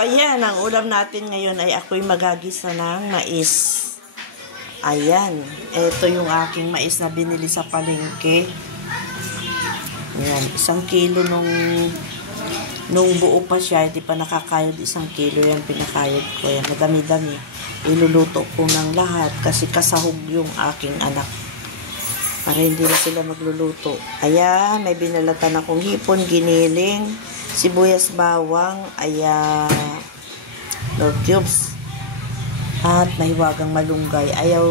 Ayan, ang ulam natin ngayon ay ako'y magagisa ng mais. Ayan, ito yung aking mais na binili sa palengke. Ayan, 1 kilo nung buo pa siya, hindi pa nakakayod 1 kilo yan, pinakayod ko yan. Madami-dami. Iluluto ko ng lahat kasi kasahog yung aking anak. Para hindi na sila magluluto. Ayan, may binalatan akong hipon, giniling, sibuyas, bawang, Lord cubes, at mahiwagang malunggay. Ayaw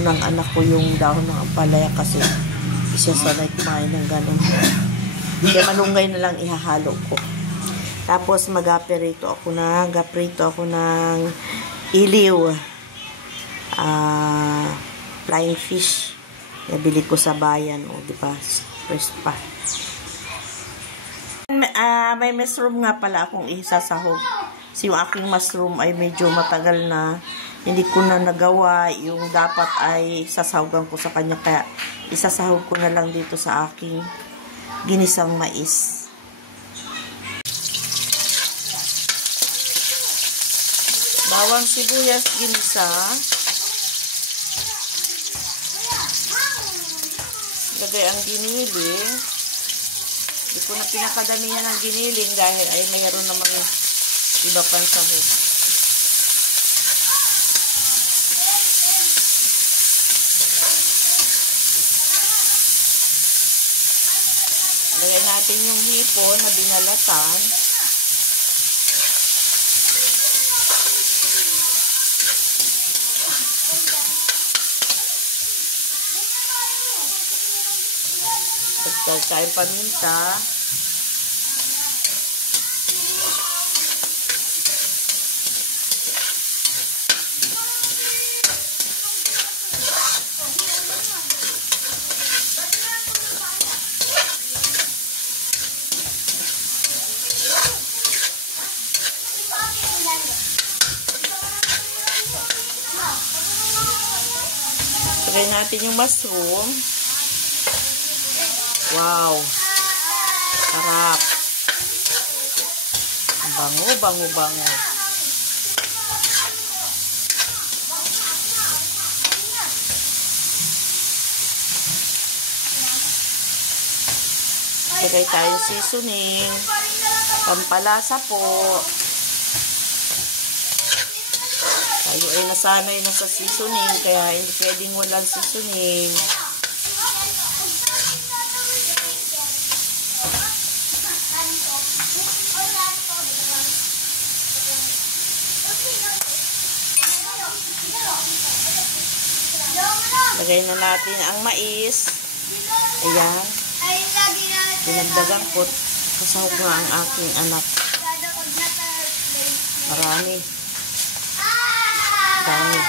ng anak ko yung dahon ng ampalaya kasi isa sanay kumain ng ganun. Kaya malunggay na lang ihahalo ko. Tapos magaprito ako ng iliw, flying fish. Nabili ko sa bayan, di ba? Fresh pa. May mushroom nga pala akong isasahog. Yung aking mushroom ay medyo matagal na. Hindi ko na nagawa. Yung dapat ay sasahugan ko sa kanya. Kaya isasahog ko na lang dito sa aking ginisang mais. Bawang, sibuyas, ginisa. Lagay ang giniling. Hindi ko na pinakadami niya ng giniling dahil ay mayroon namang iba pang sahog. Lagay natin yung hipon na binalatan. Dagdag tayong paminta. Lagay natin yung mushroom. Wow! Sarap! Bango, bango, bango. Lagay tayong seasoning. Pampalasa po. Tayo ay nasanay na sa seasoning, kaya hindi pwedeng walang seasoning. Lagay na natin ang mais. Ayan. Pinagdagan ko. Kasahog nga ang aking anak. Marami. Dami.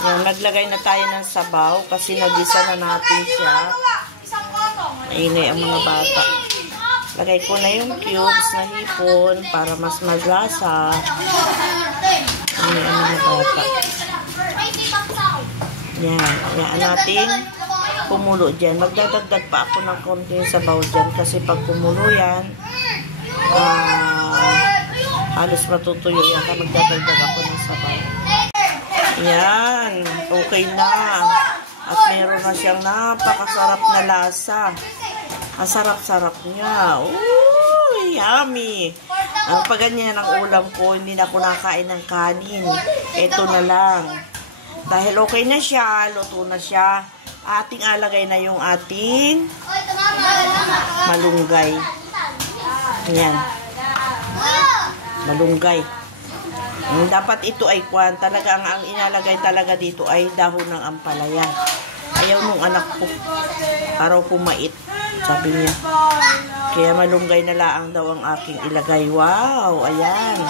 Ayan, naglagay na tayo ng sabaw kasi nagisa na natin siya. Maingay ang mga bata. Lagay ko na yung cubes na hipon para mas maglasa. Maingay ang mga bata. Yan. Yan natin kumulo dyan. Magdadagdag pa ako ng konting sabaw dyan kasi pag kumulo yan, halos matutuyo yan. Kaya magdadagdag ako ng sabaw. Yan. Okay na. At meron na siyang napakasarap na lasa. Ang sarap-sarap niya. Ooh, yummy. Ang paganyan ang ulam ko, hindi na ako nakain ng kanin. Ito na lang. Dahil okay na siya, luto na siya, ating alagay na yung ating malunggay. Ayan. Malunggay. Dapat ito ay kwan. Talaga ang inalagay talaga dito ay dahon ng ampalaya. Ayaw nung anak ko. Araw pumait. Sabi niya. Kaya malunggay na laang daw ang aking ilagay. Wow! Ayan.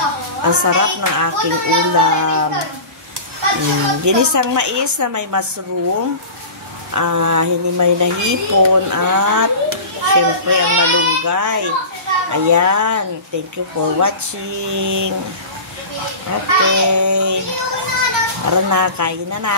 Ang sarap ng aking ulam. Ginisang mais na may mushroom. Hinimay na hipon. At syempre ang malunggay. Ayan. Thank you for watching. Okay. Tara na. Kain na na.